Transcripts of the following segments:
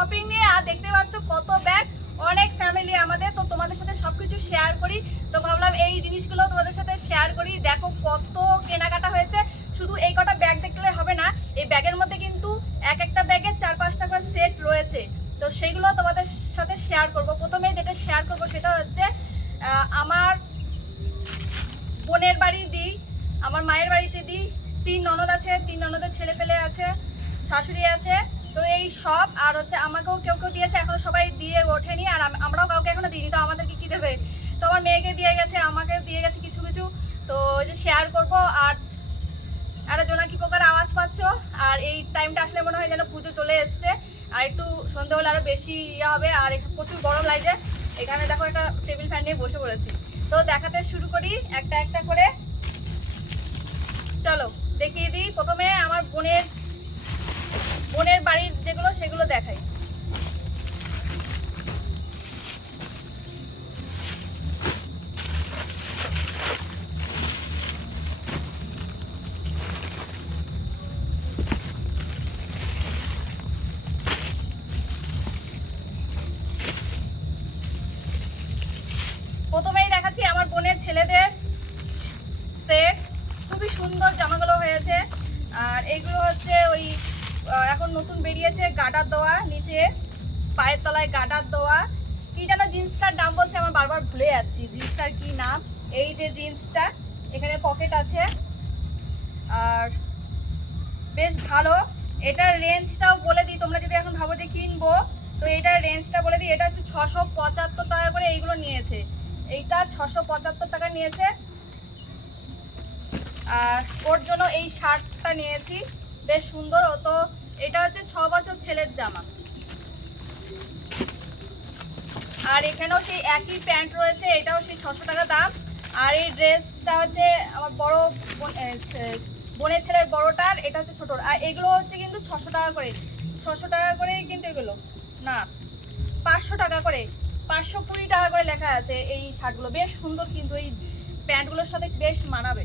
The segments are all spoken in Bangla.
শপিং নিয়ে, আর দেখতে পাচ্ছ কত ব্যাগ অনেক ফ্যামিলি আমাদের। তো তোমাদের সাথে সবকিছু শেয়ার করি। তো ভাবলাম এই জিনিসগুলো তোমাদের সাথে শেয়ার করি। দেখো কত কেনাকাটা হয়েছে। শুধু এই কটা ব্যাগ দেখলে হবে না, এই ব্যাগের মধ্যে কিন্তু এক একটা ব্যাগের চার পাঁচটা করে সেট রয়েছে। তো সেইগুলো তোমাদের সাথে শেয়ার করব। প্রথমে যেটা শেয়ার করব সেটা হচ্ছে আমার বোনের বাড়ি দিই আমার মায়ের বাড়িতে দিই তিন ননদ আছে, তিন ননদের ছেলে পেলে আছে, শাশুড়ি আছে তো এই সব, আর হচ্ছে আমাকেও কেউ কেউ দিয়েছে, এখনও সবাই দিয়ে ওঠেনি, আর আমরাও কাউকে এখনও দিইনি, তো আমাদেরকে কি দেবে? তো আমার মেয়েকে দিয়ে গেছে, আমাকেও দিয়ে গেছে কিছু কিছু, তো ওই যে শেয়ার করব, আর একটা জোনাকি পোকার আওয়াজ পাচ্ছ? আর এই টাইমটা আসলে মনে হয় যেন পুজো চলে এসছে, আর একটু সন্ধে হলে আরও বেশি ইয়ে হবে, আর প্রচুর গরম লাগছে, এখানে দেখো একটা টেবিল ফ্যান নিয়ে বসে পড়েছি। তো দেখাতে শুরু করি, একটা একটা করে। চলো, দেখিয়ে দিই, প্রথমে আমার বোনের বোনের বাড়ির যেগুলো সেগুলো দেখাই। গাডার দেওয়া কি যেন জিন্সটার নাম বলছে, আমার বারবার ভুলে যাচ্ছি। জিন্সটার কি নাম? এই যে জিন্সটা, এখানে পকেট আছে। আর বেশ ভালো। এটার রেঞ্জটাও বলে দিই, তোমরা যদি এখন ভাবো যে কিনবো, তো এটার রেঞ্জটা বলে দিই, এটা হচ্ছে ছশো পঁচাত্তর টাকা করে এইগুলো নিয়েছে। এইটা ছশো পঁচাত্তর টাকা নিয়েছে। আর ওর জন্য এই শার্টটা নিয়েছি। বেশ সুন্দর ও তো, এটা হচ্ছে ছ বছর ছেলের জামা। আর এখানেও সেই একই প্যান্ট রয়েছে, এটাও সেই ছশো টাকা দাম। আর এই ড্রেসটা হচ্ছে আমার বড় বোনের ছেলের বড়টার, এটা হচ্ছে ছোটোর। আর এগুলো হচ্ছে কিন্তু ছশো টাকা করে। ছশো টাকা করেই কিন্তু এগুলো। না, পাঁচশো টাকা করে। পাঁচশো কুড়ি টাকা করে লেখা আছে এই শার্টগুলো। বেশ সুন্দর কিন্তু এই প্যান্টগুলোর সাথে বেশ মানাবে।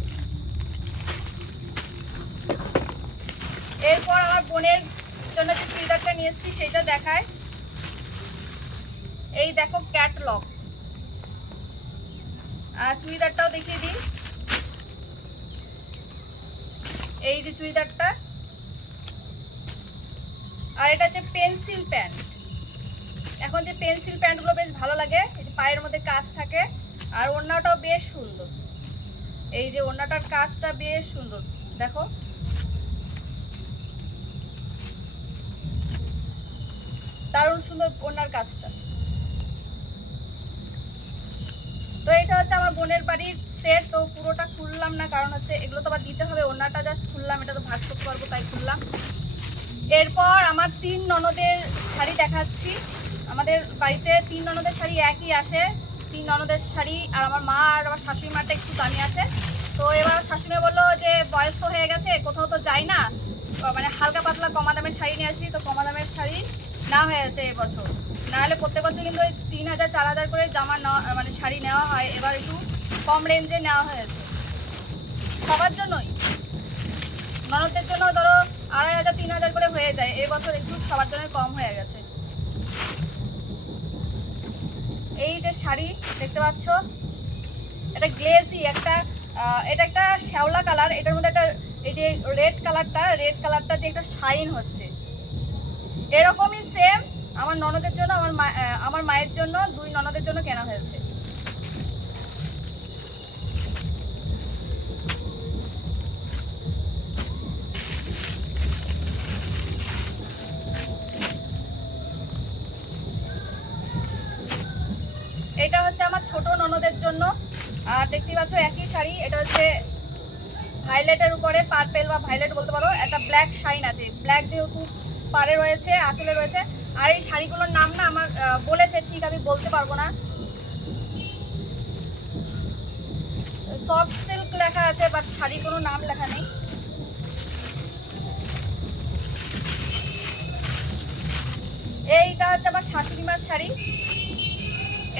এরপর আমার বোনের জন্য যে চুড়িদারটা নিয়ে এসেছি, সেটা দেখায়। এই দেখো ক্যাটলগ আর চুড়িদারটাও দেখিয়ে দিই। এই যে চুড়িদারটা। আর এটা হচ্ছে পেন্সিল প্যান্ট এখন যে পেন্সিল প্যান্টগুলো বেশ ভালো লাগে, এই যে পায়ের মধ্যে কাজ থাকে, আর ওড়নাটাও বেশ সুন্দর। এই যে ওড়নাটার কাজটা বেশ সুন্দর, দেখো। দারুণ সুন্দর ওড়নার কাজটা তো এটা হচ্ছে আমার বোনের বাড়ির সেট তো পুরোটা খুললাম না, কারণ হচ্ছে এগুলো তো আবার দিতে হবে ওড়নাটা জাস্ট খুললাম, এটা তো ভাগ করতে পারব, তাই খুললাম। এরপর আমার তিন ননদের শাড়ি দেখাচ্ছি। আমাদের বাড়িতে তিন ননদের শাড়ি একই আসে, তিন ননদের শাড়ি, আর আমার মা আর আমার শাশুড়ি মাটা একটু দামি আসে। তো এবার শাশুড়ি বলল যে, বয়স্ক হয়ে গেছে, কোথাও তো যাই না। মানে হালকা পাতলা কমা দামের শাড়ি নিয়ে আসবি, তো কমা দামের শাড়ি না হয়েছে এবছর না হলে প্রত্যেক বছর কিন্তু ওই তিন হাজার, চার হাজার করে জামা নেওয়া মানে শাড়ি নেওয়া হয়। এবার একটু কম রেঞ্জে নেওয়া হয়েছে। সবার জন্যই। ননদের জন্য ধরো আড়াই হাজার, তিন হাজার করে হয়ে যায়। এবছর একটু সবার জন্য কম হয়ে গেছে। এই যে শাড়ি দেখতে পাচ্ছ, এটা গ্লেজি একটা এটা একটা শ্যাওলা কালার এটার মধ্যে একটা এই যে রেড কালারটা রেড কালারটা দিয়ে একটা শাইন হচ্ছে। এরকমই সেম আমার ননদের জন্য, আমার মা আমার মায়ের জন্য, দুই ননদের জন্য কেনা হয়েছে। এটা হচ্ছে আমার ছোট ননদের জন্য। আর দেখতে পাচ্ছ একই শাড়ি, এটা হচ্ছে ভাইলেটের উপরে পার্পেল বা ভাইলেট বলতে পারো, একটা ব্ল্যাক শাইন আছে। ব্ল্যাক যেহেতু পারে রয়েছে, আঁচলে রয়েছে। আর এই শাড়িগুলোর নাম না আমার বলেছে, ঠিক আমি বলতে পারব না। সফট সিল্ক লেখা আছে বাট শাড়ি কোনো নাম লেখা নেই। এইটা হচ্ছে আমার শাশুড়ি মার শাড়ি।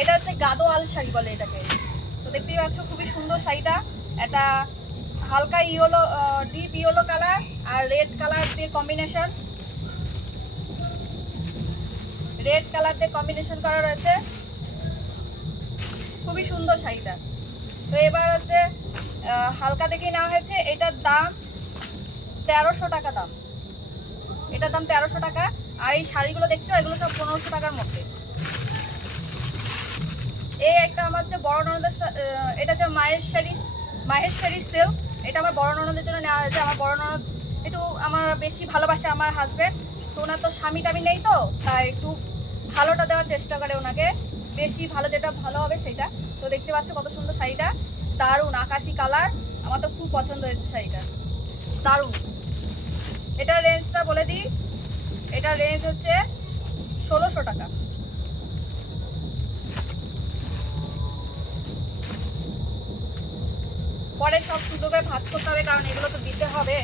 এটা হচ্ছে গাদোয়াল শাড়ি বলে এটাকে। তো দেখতেই পাচ্ছ, খুবই সুন্দর শাড়িটা। এটা হালকা ইয়েলো ডিপ ইয়েলো কালার আর রেড কালার দিয়ে কম্বিনেশন রেড কালার দিয়ে কম্বিনেশন করা রয়েছে। খুবই সুন্দর শাড়িটা। তো এবার হচ্ছে হালকা দেখেই নেওয়া হয়েছে, এটার দাম তেরোশো টাকা দাম। এটার দাম তেরোশো টাকা। আর এই শাড়িগুলো দেখছ, এগুলো সব পনেরোশো টাকার মধ্যে। এই একটা আমার হচ্ছে বড় ননদের এটা হচ্ছে মায়ের শাড়ি মায়ের শাড়ি সিল্ক এটা আমার বড় ননদের জন্য নেওয়া হয়েছে। আমার বড় ননদ একটু আমার বেশি ভালোবাসে আমার হাজব্যান্ড তো ওনার তো স্বামী টামি নেই তো, তাই একটু ভালোটা দেওয়ার চেষ্টা করে ওনাকে। বেশি ভালো যেটা ভালো হবে সেটা। তো দেখতে পাচ্ছ কত সুন্দর শাড়িটা। দারুণ আকাশি কালার। আমার তো খুব পছন্দ হয়েছে শাড়িটা। দারুণ। এটার রেঞ্জটা বলে দিই। এটার রেঞ্জ হচ্ছে ষোলোশো টাকা। পরে সব সুন্দর করে ভাজ করতে হবে, কারণ এগুলো তো দিতে হবে।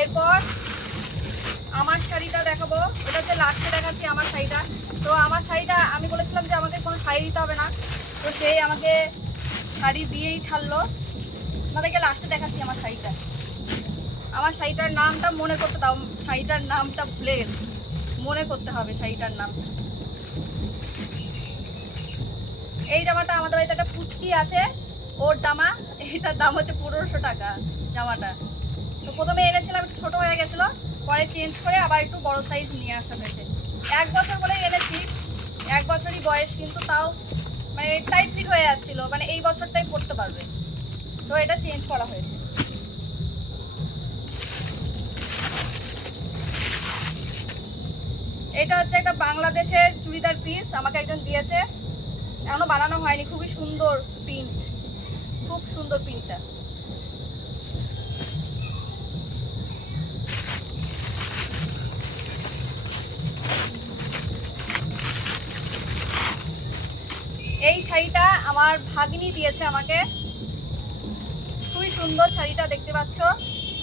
এরপর আমার শাড়িটা দেখাবো। ওটা হচ্ছে লাস্টে দেখাচ্ছি আমার শাড়িটা। তো আমার শাড়িটা, আমি বলেছিলাম যে আমাকে কোনো শাড়ি দিতে হবে না। তো সেই আমাকে শাড়ি দিয়েই ছাড়লো। আপনাদেরকে লাস্টে দেখাচ্ছি আমার শাড়িটা। আমার শাড়িটার নামটা মনে করতে দাও। শাড়িটার নামটা ভুলে গেছি। মনে করতে হবে শাড়িটার নাম। এই জামাটা আমাদের বাড়িতে একটা পুচকি আছে। ওর জামা, এটার দাম হচ্ছে পনেরোশো টাকা জামাটা। তো প্রথমে এনেছিলাম, একটু ছোটো হয়ে গেছিল। পরে চেঞ্জ করে আবার একটু বড় সাইজ নিয়ে আসা হয়েছে। এক বছর বলেই এনেছি, এক বছরই বয়স, কিন্তু তাও মানে টাইট ফিট হয়ে যাচ্ছিল মানে এই বছরটাই পড়তে পারবে। তো এটা চেঞ্জ করা হয়েছে। এটা হচ্ছে একটা বাংলাদেশের চুড়িদার পিস আমাকে একজন দিয়েছে। এখনও বানানো হয়নি, খুবই সুন্দর প্রিন্ট খুব সুন্দর প্রিন্টটা এই শাড়িটা আমার ভাগ্নি দিয়েছে আমাকে। খুবই সুন্দর শাড়িটা দেখতে পাচ্ছ।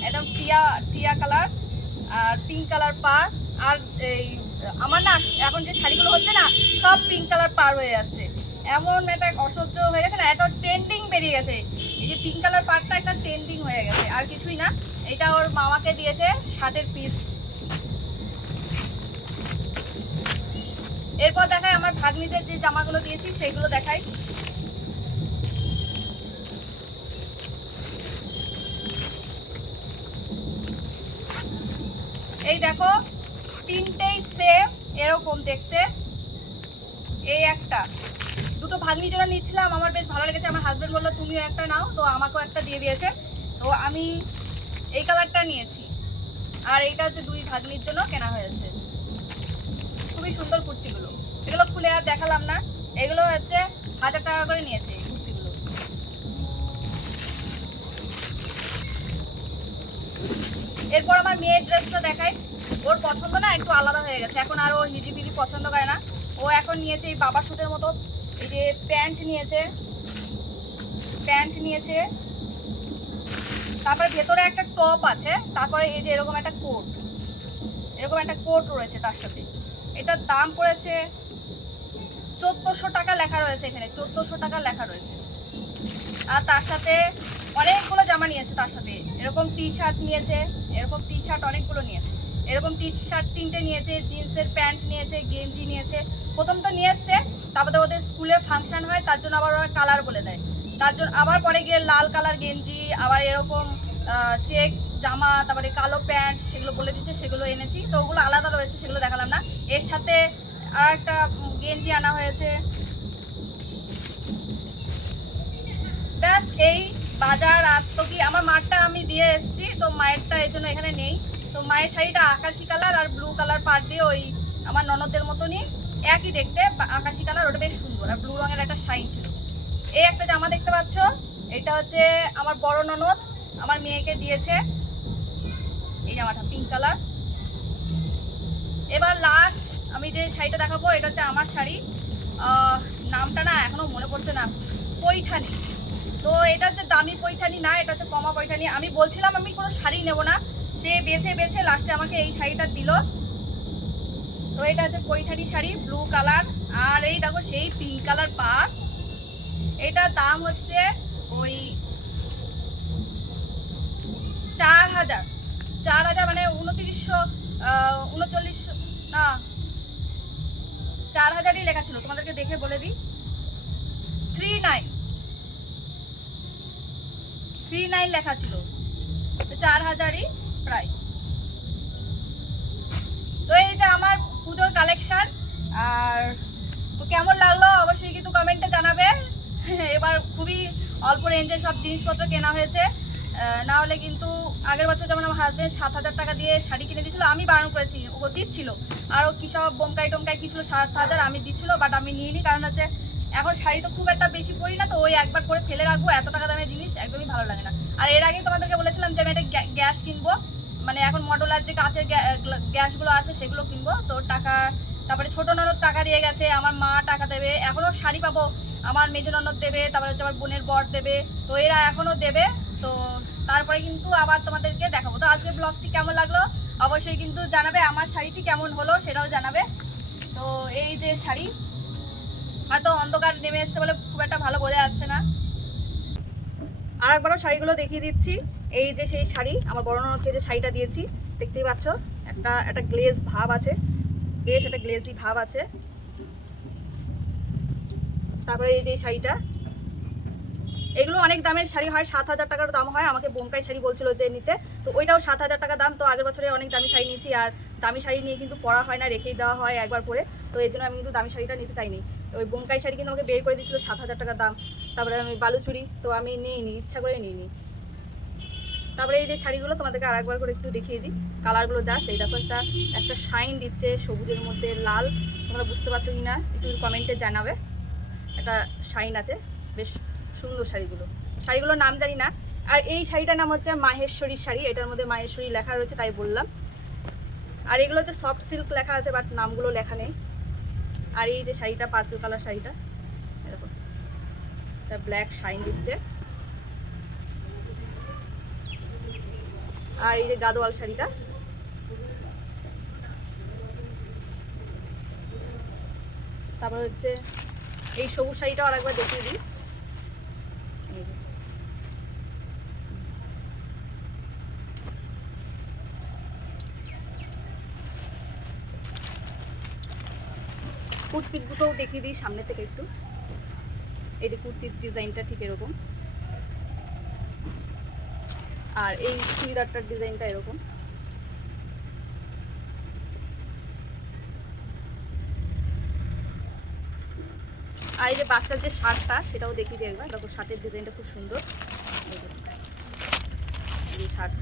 একদম টিয়া টিয়া কালার আর পিঙ্ক কালার পার। আর এই, আমার না এখন যে শাড়িগুলো হচ্ছে না, সব পিঙ্ক কালার পার হয়ে যাচ্ছে। এমন একটা অসহ্য হয়ে গেছে না একটা ট্রেন্ডিং বেরিয়ে গেছে। এই যে পিঙ্ক কালার পারটা একটা ট্রেন্ডিং হয়ে গেছে, আর কিছুই না। এটা ওর মামাকে দিয়েছে শার্টের পিস এরপর দেখায় আমার ভাগ্নিদের যে জামাগুলো দিয়েছি, সেগুলো দেখাই। এই দেখো, তিনটেই সেম এরকম দেখতে। এই একটা। দুটো ভাগ্নি জন্য নিচ্ছিলাম, আমার বেশ ভালো লেগেছে। আমার হাজব্যান্ড বলল, তুমিও একটা নাও। তো আমাকেও একটা দিয়ে দিয়েছে। তো আমি এই কালারটা নিয়েছি। আর এইটা হচ্ছে দুই ভাগ্নির জন্য কেনা হয়েছে। খুবই সুন্দর কুর্তিগুলো। এগুলো খুলে আর দেখালাম না। এগুলো হচ্ছে হাজার টাকা করে নিয়েছে। এরপর আমার মেয়ের ড্রেসটা দেখাই। ওর পছন্দ না একটু আলাদা হয়ে গেছে। এখন আর ও হিজিবিজি পছন্দ করে না। ও এখন নিয়েছে এই বাবা শুটের মতো। এই যে প্যান্ট নিয়েছে। প্যান্ট নিয়েছে। তারপরে ভেতরে একটা টপ আছে। তারপরে এই যে এরকম একটা কোট। এরকম একটা কোট রয়েছে তার সাথে। এটার দাম পড়েছে চোদ্দোশো টাকা লেখা রয়েছে এখানে। চোদ্দোশো টাকা লেখা রয়েছে। আর তার সাথে অনেকগুলো জামা নিয়েছে তার সাথে। এরকম টি শার্ট নিয়েছে, এরকম টি শার্ট অনেকগুলো নিয়েছে। এরকম টি শার্ট তিনটে নিয়েছে জিন্সের প্যান্ট নিয়েছে, গেঞ্জি নিয়েছে। প্রথম তো নিয়ে এসছে, তারপরে ওদের স্কুলে ফাংশন হয়, তার জন্য আবার ওরা কালার বলে দেয়। তার জন্য আবার পরে গিয়ে লাল কালার গেঞ্জি, আবার এরকম চেক জামা, তারপরে কালো প্যান্ট সেগুলো বলে দিচ্ছে সেগুলো এনেছি। তো ওগুলো আলাদা রয়েছে, সেগুলো দেখালাম না। এর সাথে আর একটা গেঞ্জি আনা হয়েছে। ব্যাস, এই বাজার আর তো কি, আমার মারটা আমি দিয়ে এসেছি, তো মায়েরটা এই জন্য এখানে নেই। তো মায়ের শাড়িটা আকাশি কালার আর ব্লু কালার পার দিয়ে ওই আমার ননদের মতনই, একই দেখতে আকাশি কালার, ওটা বেশ সুন্দর, আর ব্লু রঙের একটা শাইন ছিল। এই একটা জামা দেখতে পাচ্ছ, এটা হচ্ছে আমার বড় ননদ, আমার মেয়েকে দিয়েছে। এই জামাটা পিঙ্ক কালার এবার লাস্ট আমি যে শাড়িটা দেখাবো, এটা হচ্ছে আমার শাড়ি। নামটা না এখনও মনে পড়ছে না, পৈঠানি। তো এটা হচ্ছে দামি পৈঠানি, না, এটা হচ্ছে কমা পৈঠানি। আমি বলছিলাম আমি কোনো শাড়ি নেব না। সে বেছে বেছে লাস্টে আমাকে এই শাড়িটা দিল। তো এটা হচ্ছে পৈঠানি শাড়ি ব্লু কালার আর এই দেখো সেই পিঙ্ক কালার পার এটার দাম হচ্ছে ওই চার হাজার। চার হাজার মানে উনত্রিশশো উনচল্লিশশো, না, চার হাজারই লেখা ছিল। তোমাদেরকে দেখে বলে দিই। থ্রি নাইন থ্রি নাইন লেখা ছিল। চার হাজারই প্রায় তো এই যে আমার পুজোর কালেকশন আর তো কেমন লাগল অবশ্যই কিন্তু কমেন্টে জানাবে। এবার খুবই অল্প রেঞ্জে সব জিনিসপত্র কেনা হয়েছে। না হলে কিন্তু আগের বছর যেমন আমার হাজবেন্ড সাত হাজার টাকা দিয়ে শাড়ি কিনে দিয়েছিল, আমি বারণ করেছি, ও দিচ্ছিল। আরও কী সব বোমকাই টোমকাই কী ছিল, সাত হাজার আমি দিচ্ছিল বাট আমি নিয়ে নিই কারণ হচ্ছে এখন শাড়ি তো খুব একটা বেশি পরি না, তো ওই একবার করে ফেলে রাখব, এত টাকা দামের জিনিস একদমই ভালো লাগে না। আর এর আগেই তোমাদেরকে বলেছিলাম যে আমি একটা গ্যা- গ্যাস কিনবো মানে এখন মডেলার যে কাঁচের গ্যা- গ্যাসগুলো আছে সেগুলো কিনবো, তো টাকা, তারপরে ছোট ননদ টাকা দিয়ে গেছে, আমার মা টাকা দেবে, এখনও শাড়ি পাবো, আমার মেজো ননদ দেবে, তারপরে হচ্ছে আমার বোনের বর দেবে, তো এরা এখনও দেবে, তো তারপরে কিন্তু আবার তোমাদেরকে দেখাবো। তো আজকে ব্লগটি কেমন লাগল? অবশ্যই কিন্তু জানাবে, আমার শাড়িটি কেমন হলো সেটাও জানাবে। তো এই যে শাড়ি হয়তো অন্ধকার নেমে এসছে বলে খুব একটা ভালো বোঝা যাচ্ছে না। আর একবারও শাড়িগুলো দেখিয়ে দিচ্ছি। এই যে সেই শাড়ি, আমার বড় ননদকে যে শাড়িটা দিয়েছি, দেখতেই পাচ্ছ, একটা একটা গ্লেজ ভাব আছে। বেশ একটা গ্লেজি ভাব আছে। তারপরে এই যে শাড়িটা, এগুলো অনেক দামের শাড়ি হয়, সাত হাজার টাকার দাম হয়। আমাকে বোমকাই শাড়ি বলছিল যে নিতে। তো ওইটাও সাত হাজার টাকা দাম। তো আগের বছরে অনেক দামি শাড়ি নিয়েছি, আর দামি শাড়ি নিয়ে কিন্তু পরা হয় না, রেখেই দেওয়া হয় একবার পরে। তো এই জন্য আমি কিন্তু দামি শাড়িটা নিতে চাইনি। ওই বোমকাই শাড়ি কিন্তু আমাকে বের করে দিয়েছিল, সাত হাজার টাকার দাম। তারপরে আমি বালুচুরি, তো আমি নিইনি ইচ্ছা করে নিইনি তারপরে এই যে শাড়িগুলো, তোমাদেরকে আর একবার করে একটু দেখিয়ে দিই। কালারগুলো জাস্ট এই দেখো একটা একটা শাইন দিচ্ছে সবুজের মধ্যে লাল। তোমরা বুঝতে পারছ কি না একটু কমেন্টে জানাবে। একটা শাইন আছে, বেশ সুন্দর শাড়িগুলো। শাড়িগুলোর নাম জানি না। আর এই শাড়িটার নাম হচ্ছে মাহেশ্বরী শাড়ি, এটার মধ্যে মাহেশ্বরী লেখা রয়েছে, তাই বললাম। আর এগুলো হচ্ছে সফট সিল্ক লেখা আছে বাট নামগুলো লেখা নেই। আর এই যে শাড়িটা, পার্পল কালার শাড়িটা, এরকম। এটা ব্ল্যাক শাইন দিচ্ছে। আর এই যে গাদোয়াল শাড়িটা। তারপর হচ্ছে, এই সবুজ শাড়িটাও আরেকবার দেখিয়ে দিই এই যে। কুর্তির দুটোও দেখিয়ে দিই সামনে থেকে একটু। এই যে কুর্তির ডিজাইনটা ঠিক এরকম। আর এই চুড়িদারটার ডিজাইনটা এরকম। আর এই যে বাচ্চার যে শার্টটা, সেটাও দেখিয়ে দিই একবার। দেখো শার্টের ডিজাইনটা খুব সুন্দর। শার্ট।